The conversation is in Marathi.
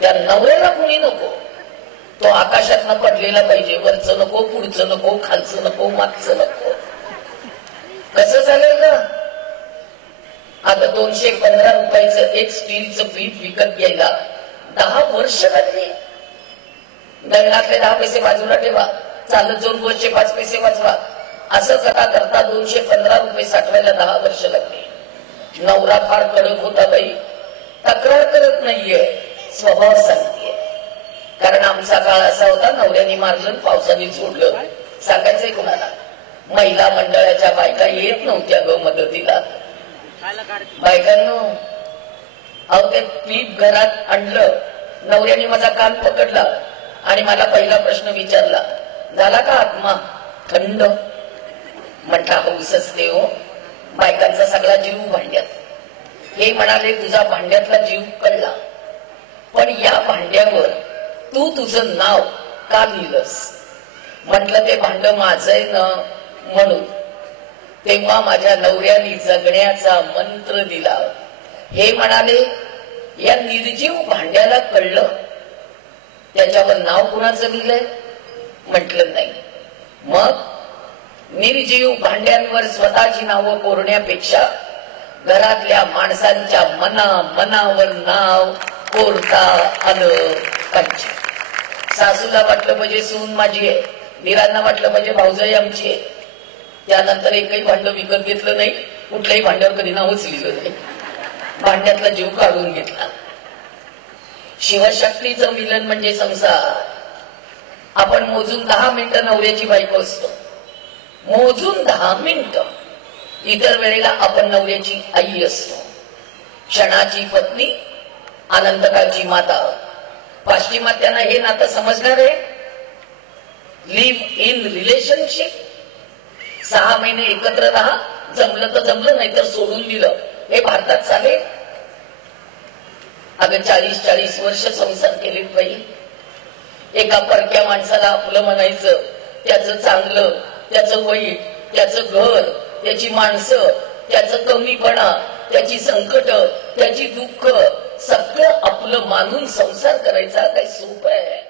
त्या नवऱ्याला कुणी नको, तो आकाशातनं पडलेला पाहिजे, वरचं नको, पुढचं नको, खालचं नको, मागचं नको. कसं झालं ना? आता 215 रुपयाचं एक स्टीलचं पीठ विकत घ्यायला 10 वर्ष लागली. दंडातले 10 पैसे बाजूला ठेवा, चालत जाऊन 205 पैसे वाचवा, असं करता करता 215 रुपये साठवायला 10 वर्ष लागली. नवरा फार कडक होता बाई, तक्रार करत नाहीये, स्वभाव सांगतेय. कारण आमचा काळ असा होता, नवऱ्याने मारलं, पावसाने सोडलं, सांगायचंय कोणाला? महिला मंडळाच्या बायका येत नव्हत्या ग मदतीला. बायकांनो, अहो ते पीठ घरात आणलं, नवऱ्याने माझा कान पकडला आणि मला पहिला प्रश्न विचारला, झाला का आत्मा थंड? म्हटला हौस असते हो, बायकांचा सगळा जीव भांड्यात. हे म्हणाले तुझा भांड्यातला जीव कळला, पण या भांड्यावर तू तुझं नाव का लिहिलंस? म्हटलं ते भांड माझंय ना म्हणून. तेव्हा माझ्या नवऱ्याने जगण्याचा मंत्र दिला. हे म्हणाले या निर्जीव भांड्याला कळलं, त्याच्यावर नाव कुणाचं लिहिलंय? म्हटलं नाही. मग निर्जीव भांड्यांवर स्वतःची नावं कोरण्यापेक्षा घरातल्या माणसांच्या मनावर नाव कोरता आलं पाहिजे. सासूला वाटलं म्हणजे सून माझी आहे, दिरांना वाटलं म्हणजे भाऊजाई आमची आहे. त्यानंतर एकही भांड विकत घेतलं नाही, कुठल्याही भांड्यावर कधी नावच लिहिलं नाही, भांड्यातला जीव काढून घेतला. शिवशक्तीचं मिलन म्हणजे संसार. आपण मोजून 10 मिनिटं नवऱ्याची बायको असतो, मोजून 10 मिनिटं. इतर वेळेला आपण नवऱ्याची आई असतो, क्षणाची पत्नी, अनंतकाळची माता. पाश्चिमात्यांना हे नातं समजणार आहे? Live in relationship. 6 महिने एकत्र राहा, जमलं तर जमलं, नाहीतर सोडून दिलं. हे भारतात चालेल? अगं 40-40 वर्ष संसार केलेत बाई. एका परक्या माणसाला आपलं म्हणायचं, त्याचं चांगलं, त्याचं वाईट, त्याचं घर, त्याची माणसं, त्याचं कमीपणा, त्याची संकट, त्याची दुःख, सगळं आपलं मानून संसार करायचा काय सोपं आहे?